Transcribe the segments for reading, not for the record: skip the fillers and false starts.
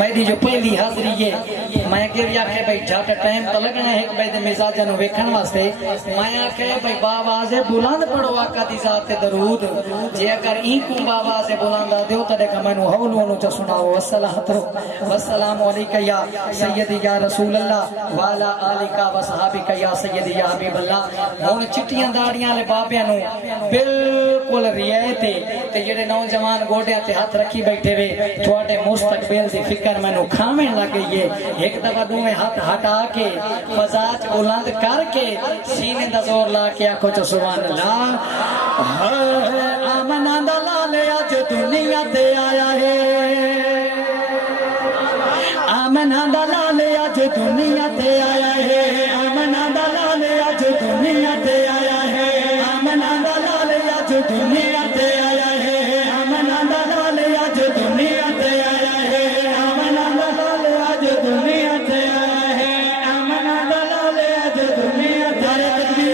मेरी जो पहली हाजरी है मैं गिर आखे भाई झट टाइम तो लगना है एक भाई मिजाजा नु वेखण वास्ते मैं आखे भाई बावाज़ बुलंद पढ़ो आका दी जात ते दरूद जे अगर ई को बावाज़ बुलंद दियो तदे का मैनू हौल हौल च सुनाओ अस्सलाम अलैका या सय्यदी या रसूल अल्लाह वाला आलिका व सहाबिका या सय्यदी या हबीब अल्लाह। हुन चिट्टियां दाड़ियां ले बाबियां नु बिल्कुल रियायत ते जेडे नौजवान गोडियां ते हाथ रखी बैठे वे थोड़े मुस्तकबिल दी फिक्र मैनू खावें लग गई है। एक दफा दोवें हाथ हटा के फजाच बुलंद करके सीने दा जोर ला के आखो च सुभान अल्लाह। आमना दा लाल अज दुनिया ते आया है, आमना दा लाल अज दुनिया ते आया है, आमना दा लाल अज दुनिया ते आया है, आमना दा लाल अज दुनिया ते आया है, आमना दा लाल अज दुनिया ते आया है, आमना दा लाल अज दुनिया ते आया है, आमना दा लाल अज दुनिया ते आया है।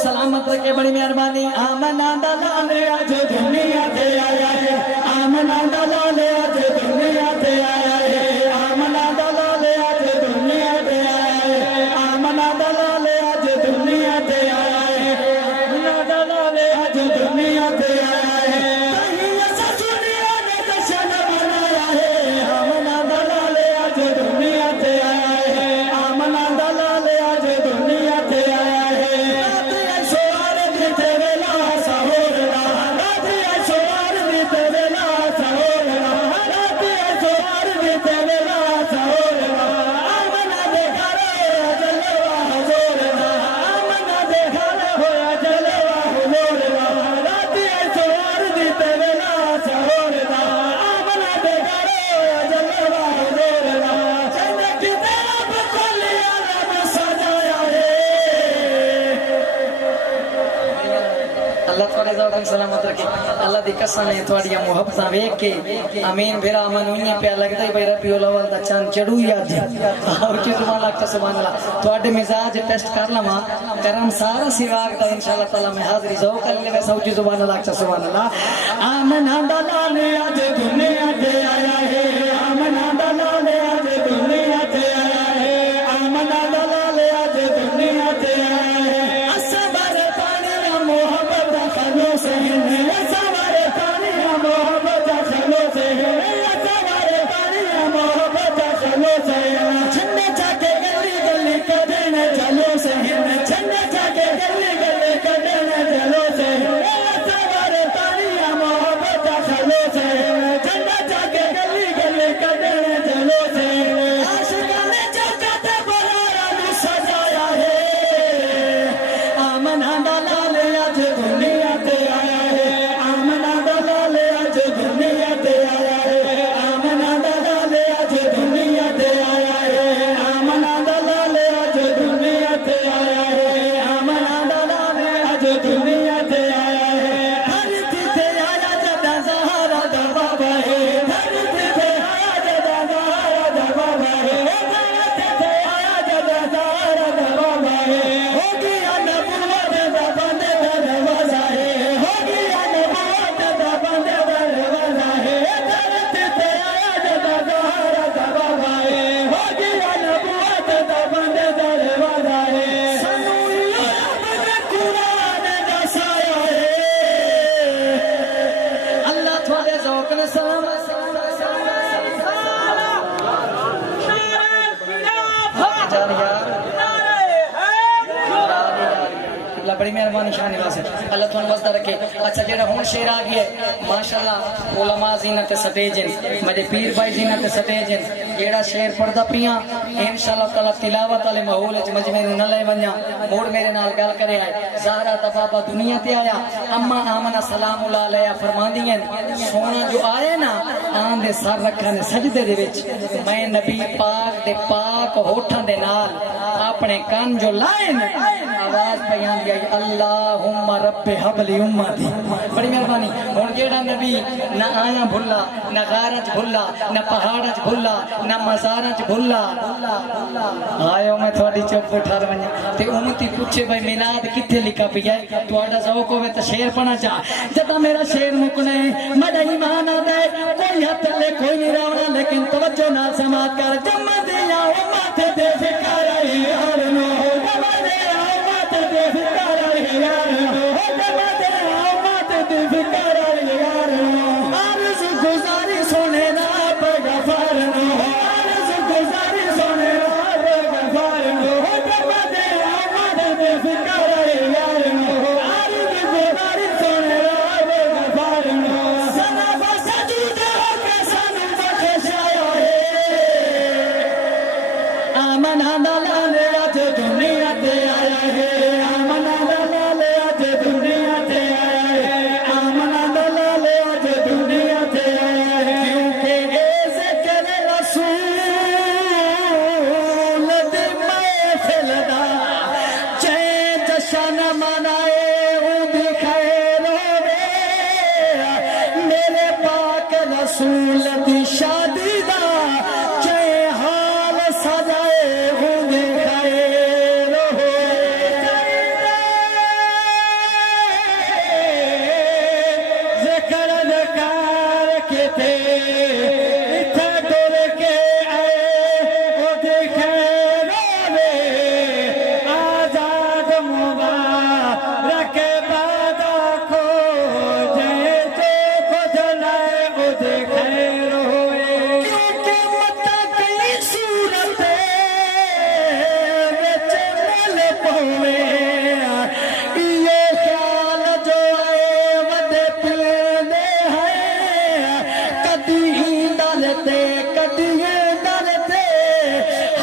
सलामत रखे बड़ी मेहरबानी। आमना दा लाल अज दुनिया ते आया है, आमना दा लाल अज दुनिया ते आया है, आमना दा लाल अज दुनिया ते आया है, आमना दा लाल अज दुनिया ते आया है, आमना दा लाल अज दुनिया ते आया है। दुनिया ने जश्न मनाया है, आमना दा लाल अज दुनिया ते आया है, आमना दा लाल अज दुनिया ते आया है। सलामत रखे अल्लाह दी कसम है थोड़ी मुहब्बत वेख के अमीन फिर अमन उन्हीं पे लगता है भाई रबीउल अव्वल दा चांद चढ़ू ही अज और कि सुभान अल्लाह सुभान अल्लाह थोड़े मिजाज टेस्ट कर लवा करम सारा सिवाग दा इंशाअल्लाह ताला मैं हाजिरी जो कर ले सौजी सुभान अल्लाह सुभान अल्लाह। आमना दा लाल अज दुनिया ते आया है, आमना दा लाल अज दुनिया ते आया है, आमना दा लाल अज दुनिया ते आया है। असबर पानी मोहब्बत खलो से है, असबर पानी मोहब्बत खलो से है, असबर पानी मोहब्बत खलो से है। छन्ने जाके गली गली कदने चलो से है, छन्ने जाके गली गली कदने चलो से है, असबर पानी मोहब्बत खलो से है, छन्ने जाके गली गली कदने चलो से है। आशिका ने जगत बहारा नु सजाया है, आमना दा लाल अज दुनिया ते आया है, आमना दा लाल अज दुनिया ते आया है, आमना दा लाल अज दुनिया ते आया है, आमना दा लाल अज दुनिया ते आया है, आमना दा लाल अज दुनिया ते आया है। धरती ते आया जदा ज़हरा दा बाबा है, धरती ते आया जदा ज़हरा दा बाबा है, धरती ते आया जदा ज़हरा दा बाबा है। हो गया नबूवत दा बंदे दरवाजा है, हो गया नबूवत दा बंदे दरवाजा है, धरती ते आया जदा ज़हरा दा बाबा है, हो गया नबूवत दा बंदे दरवाजा है। सानू रब ने कुरान दसाया है। अल्लाह थोड़े ज़ौक़ ने सलाम बड़ी मेहरबानी शान वासे अल्लाह तुम मज़दा रखे। अच्छा जेड़ा हुन शेर आ गया माशाअल्लाह उलमा ज़ीनत स्टेज मेरे पीर भाई ज़ीनत स्टेज जेड़ा शेर पढ़दा पिया इंशाअल्लाह ताला तिलावत वाले माहौल च मजमे न ले वन्या मोड़ मेरे नाल गल करे आए ज़हरा दा बाबा दुनिया ते आया अम्मा आमना सलाम अलैहा फरमांदी हैं सोना जो आए ना आन दे सर रखा ने सजदे दे विच मैं नबी पाक दे पाक होठां दे नाल अपने कान जो लाए आवाज बयान दी आई अल्लाहुम्मा रब्बे हबली उम्मती बड़ी मेहरबानी हुन जेड़ा नबी ना आया भुल्ला ना गारज भुल्ला ना पहाड़च भुल्ला ना मज़ारच भुल्ला आयो मैं थोड़ी चुप उठा वञा ते उम्मती पूछे भाई मिलाद किथे लिखा पिया तुहाडा ज़ौक़ होवे ते शेर पढ़ना चा जदा मेरा शेर मुकने मदा ईमान आदा कोई हथ ले कोई नहीं रावना लेकिन तवज्जो नाल समात कर जम्मा दिया ओ माथे दे फिकार यार नो जम्मा दे आओ माथे दे फिकार यार नो जम्मा दे आओ माथे दे फिकार यार नो अर्ज़ गुज़ारी सोने ना गफार नो अर्ज़ गुज़ारी सोने ना गफार नो जम्मा दे आओ माथे दे फिकार यार नो अर्ज़ गुज़ारी सोने ना गफार नो सना बसजूदे के सानू बख्शाया है आमना दलाल आज दुनिया ते आया है आमना दलाल आज दुनिया ते आया है आमना दलाल आज दुनिया ते आया है क्योंकि ऐसे करे रसूल दे महफिल दा जय जशन मनाए उदी खैर होवे मेरे पाक रसूल दी शादी दा जय हाल सजाए उदी खैर होवे ज़िक्र ज़कार के थे इत्थे टुर के आए उदी खैर होवे आजाद मुबारक बादा को जय जो खुद लाए उदी खैर होवे क्योंकि मुत्तकी सूरत विच मिल पवे ये ख्याल जो आए वदे पिलदे है कदी दर ते कदी दर ते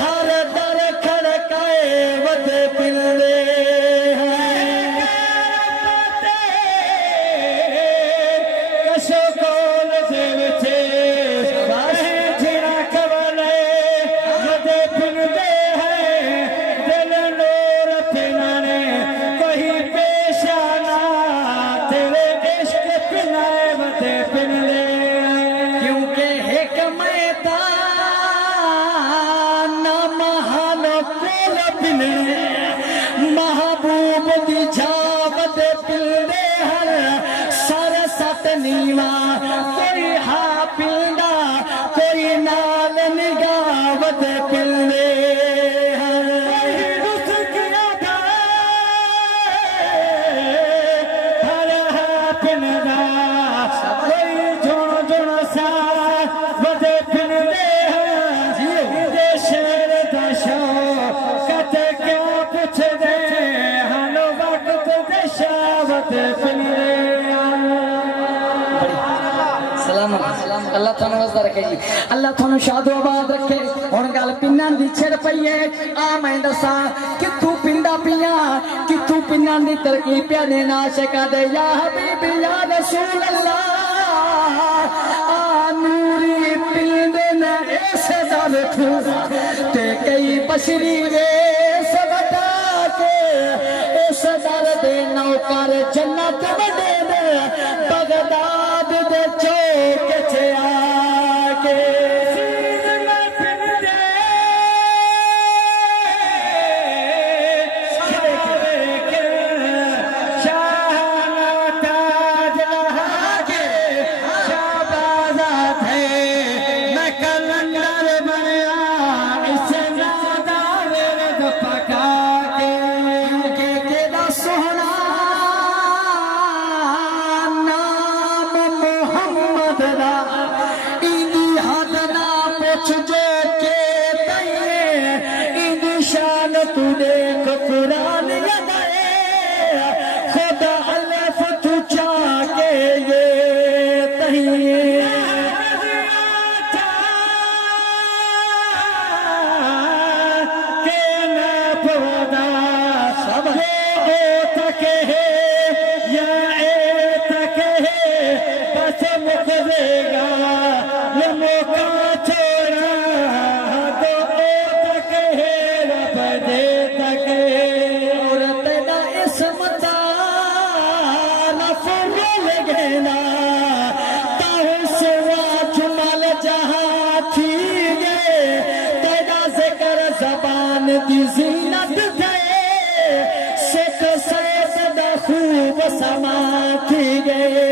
हर दर खड़काए वदे पिलदे कशो कोल दे विचे झिड़क वाले वदे पिलदे है दिल नूर पिनाने कोई पेशाना तेरे इश्क पिनाए वदे पिलदे क्योंकि हिकमतान महान कोल पिलने महबूब दी झावत पिलदे हर सर सत नीवा कोई हा पिलदा कोई नाल निगावत पिलदे हर रुस किया था हर हा पिलदा कोई झुण झुण सा वदे पिलदे दे शेर दशो कत क्या पुछ दे हनो वक्त दशावत पिलदे सलामत अल्लाह थानू वसदा रखे जी अल्लाह थानू शादो आबाद रखे हुण गल पिन्नां दी छिड़ पई है आ मैं दसा कित्थू पिंडा पिया कित्थू पिन्नां दी तरकीब पिया देना आशिका दे या हबीबी या रसूल अल्लाह आ नूरी पिंदे न इस दर थू ते कई बशरी वे सबटा के इस दर दे नौकर जन्नत वडे दे बगदाद दे चौक च आके तू देख कुरान खुदा अल्लाह तू चाके ये दी ज़ीनत थे शेख सैयद दा खूब समा थी गए